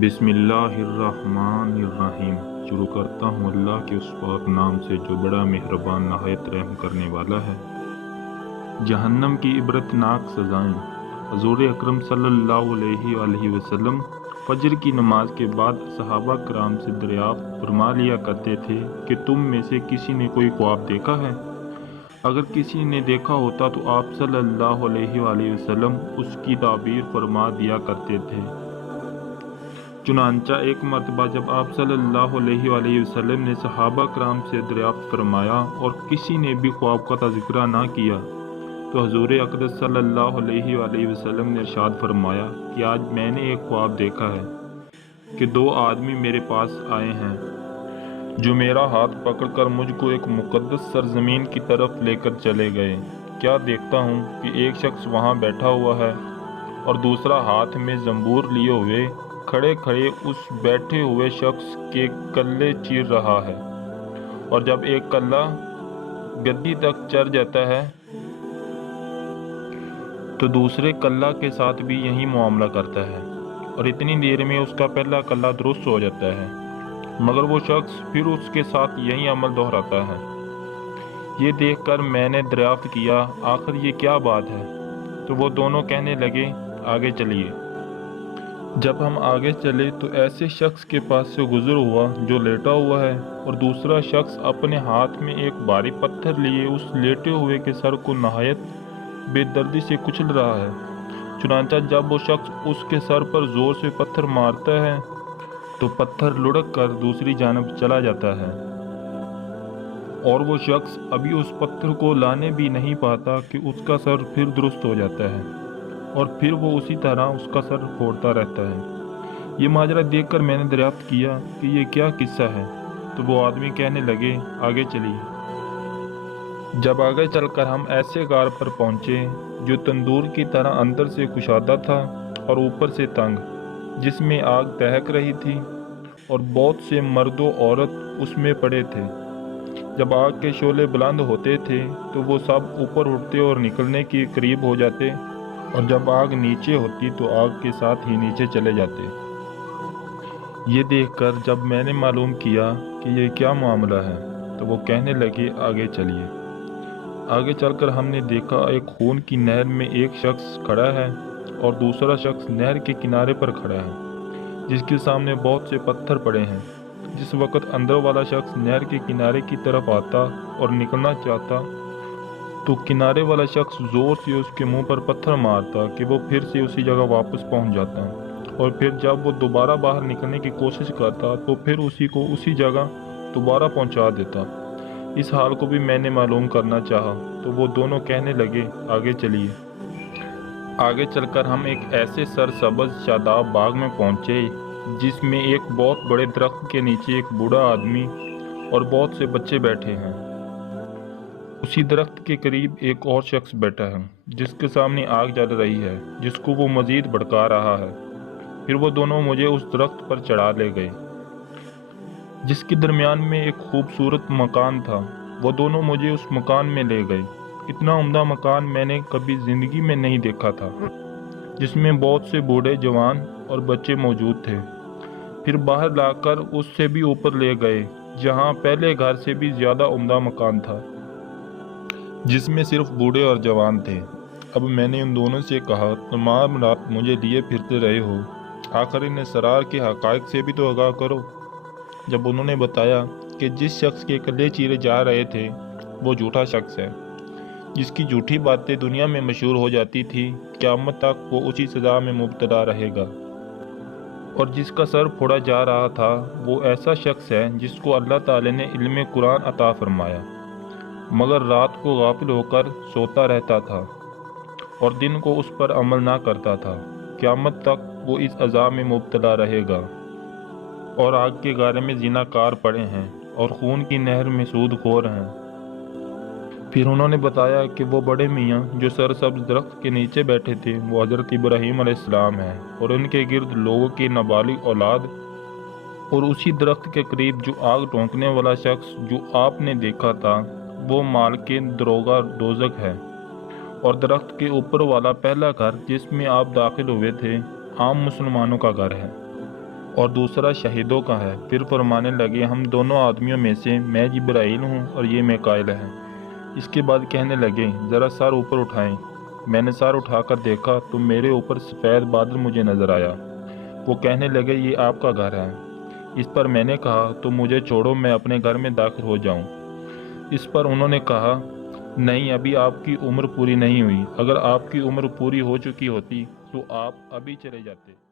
बिस्मिल्लाहिर्रहमानिर्रहीम। शुरू करता हूँ अल्लाह के उस पाक नाम से जो बड़ा मेहरबान नहायत रहम करने वाला है। जहन्नम की इबरतनाक सज़ाएँ। हज़ूर अकरम सल्लल्लाहु अलैहि वसल्लम फजर की नमाज के बाद सहाबा कराम से दरियाफ्त फरमा लिया करते थे कि तुम में से किसी ने कोई ख्वाब देखा है। अगर किसी ने देखा होता तो आप सल्लल्लाहु अलैहि वसल्लम उसकी ताबीर फरमा दिया करते थे। चुनांचा एक मरतबा जब आप सल्लल्लाहु अलैहि वसल्लम ने सहाबा कराम से दरियाफ्त फरमाया और किसी ने भी ख्वाब का तज़किरा ना किया तो हज़ूर अक़दस सल्लल्लाहु अलैहि वसल्लम ने इरशाद फरमाया कि आज मैंने एक ख्वाब देखा है कि दो आदमी मेरे पास आए हैं जो मेरा हाथ पकड़कर मुझको एक मुक़द्दस सरज़मीन की तरफ लेकर चले गए। क्या देखता हूँ कि एक शख्स वहाँ बैठा हुआ है और दूसरा हाथ में ज़ंबूर लिए हुए खड़े खड़े उस बैठे हुए शख्स के कल्ले चीर रहा है, और जब एक कल्ला गद्दी तक चढ़ जाता है तो दूसरे कल्ला के साथ भी यही मामला करता है और इतनी देर में उसका पहला कल्ला दुरुस्त हो जाता है, मगर वो शख्स फिर उसके साथ यही अमल दोहराता है। ये देखकर मैंने दरियाफ्त किया आखिर ये क्या बात है, तो वो दोनों कहने लगे आगे चलिए। जब हम आगे चले तो ऐसे शख्स के पास से गुजर हुआ जो लेटा हुआ है और दूसरा शख्स अपने हाथ में एक भारी पत्थर लिए उस लेटे हुए के सर को नहायत बेदर्दी से कुचल रहा है। चुनांचा जब वो शख्स उसके सर पर जोर से पत्थर मारता है तो पत्थर लुढ़क कर दूसरी जानब चला जाता है और वो शख्स अभी उस पत्थर को लाने भी नहीं पाता कि उसका सर फिर दुरुस्त हो जाता है और फिर वो उसी तरह उसका सर फोड़ता रहता है। ये माजरा देखकर मैंने दरियाफ्त किया कि ये क्या किस्सा है, तो वो आदमी कहने लगे आगे चलिए। जब आगे चलकर हम ऐसे गार पर पहुँचे जो तंदूर की तरह अंदर से कुशादा था और ऊपर से तंग, जिसमें आग दहक रही थी और बहुत से मर्दों औरत उसमें पड़े थे। जब आग के शोले बुलंद होते थे तो वो सब ऊपर उठते और निकलने के करीब हो जाते, और जब आग नीचे होती तो आग के साथ ही नीचे चले जाते। ये देखकर जब मैंने मालूम किया कि ये क्या मामला है तो वो कहने लगे आगे चलिए। आगे चलकर हमने देखा एक खून की नहर में एक शख्स खड़ा है और दूसरा शख्स नहर के किनारे पर खड़ा है जिसके सामने बहुत से पत्थर पड़े हैं। जिस वक्त अंदर वाला शख्स नहर के किनारे की तरफ आता और निकलना चाहता तो किनारे वाला शख्स ज़ोर से उसके मुंह पर पत्थर मारता कि वो फिर से उसी जगह वापस पहुंच जाता, और फिर जब वो दोबारा बाहर निकलने की कोशिश करता तो फिर उसी को उसी जगह दोबारा पहुंचा देता। इस हाल को भी मैंने मालूम करना चाहा तो वो दोनों कहने लगे आगे चलिए। आगे चलकर हम एक ऐसे सरसब्ज़ शादाब बाग में पहुँचे जिसमें एक बहुत बड़े दरख्त के नीचे एक बूढ़ा आदमी और बहुत से बच्चे बैठे हैं। उसी दरख्त के करीब एक और शख्स बैठा है जिसके सामने आग जल रही है जिसको वो मज़ीद भड़का रहा है। फिर वो दोनों मुझे उस दरख्त पर चढ़ा ले गए जिसके दरमियान में एक खूबसूरत मकान था। वो दोनों मुझे उस मकान में ले गए। इतना उम्दा मकान मैंने कभी ज़िंदगी में नहीं देखा था, जिसमें बहुत से बूढ़े जवान और बच्चे मौजूद थे। फिर बाहर लाकर उससे भी ऊपर ले गए जहाँ पहले घर से भी ज़्यादा उम्दा मकान था जिसमें सिर्फ बूढ़े और जवान थे। अब मैंने उन दोनों से कहा तमाम रात मुझे लिए फिरते रहे हो, आखिर इन असरार के हक़ाइक़ से भी तो आगाह करो। जब उन्होंने बताया कि जिस शख्स के कल्ले चीरे जा रहे थे वो झूठा शख्स है जिसकी झूठी बातें दुनिया में मशहूर हो जाती थी, क़यामत तक वो उसी सज़ा में मुब्तला रहेगा, और जिसका सर फोड़ा जा रहा था वो ऐसा शख्स है जिसको अल्लाह ताला ने इल्म कुरान अता फरमाया मगर रात को गाफिल होकर सोता रहता था और दिन को उस पर अमल ना करता था। क़यामत तक वो इस अज़ाब में मुब्तला रहेगा और आग के गारे में ज़िनाकार पड़े हैं और खून की नहर में सूदखोर हैं। फिर उन्होंने बताया कि वो बड़े मियाँ जो सरसब्ज़ दरख्त के नीचे बैठे थे वो हज़रत इब्राहीम अलैहिस्सलाम हैं और उनके गिर्द लोगों की नाबालिग औलाद, और उसी दरख्त के करीब जो आग टोंकने वाला शख्स जो आपने देखा था वो मालिक दरोगा दोज़ख है, और दरख्त के ऊपर वाला पहला घर जिसमें आप दाखिल हुए थे आम मुसलमानों का घर है। اور دوسرا شہیدوں کا ہے۔ پھر فرمانے لگے ہم دونوں آدمیوں میں سے میں جبرائیل ہوں اور یہ میکائیل ہے۔ اس کے بعد کہنے لگے ذرا سر اوپر اٹھائیں۔ میں نے سر اٹھا کر دیکھا تو میرے اوپر سفید بادل مجھے نظر آیا۔ وہ کہنے لگے یہ آپ کا گھر ہے۔ اس پر میں نے کہا تو مجھے چھوڑو میں اپنے گھر میں داخل ہو جاؤں۔ اس پر انہوں نے کہا نہیں، ابھی آپ کی عمر پوری نہیں ہوئی، اگر آپ کی عمر پوری ہو چکی ہوتی تو آپ ابھی چلے جاتے۔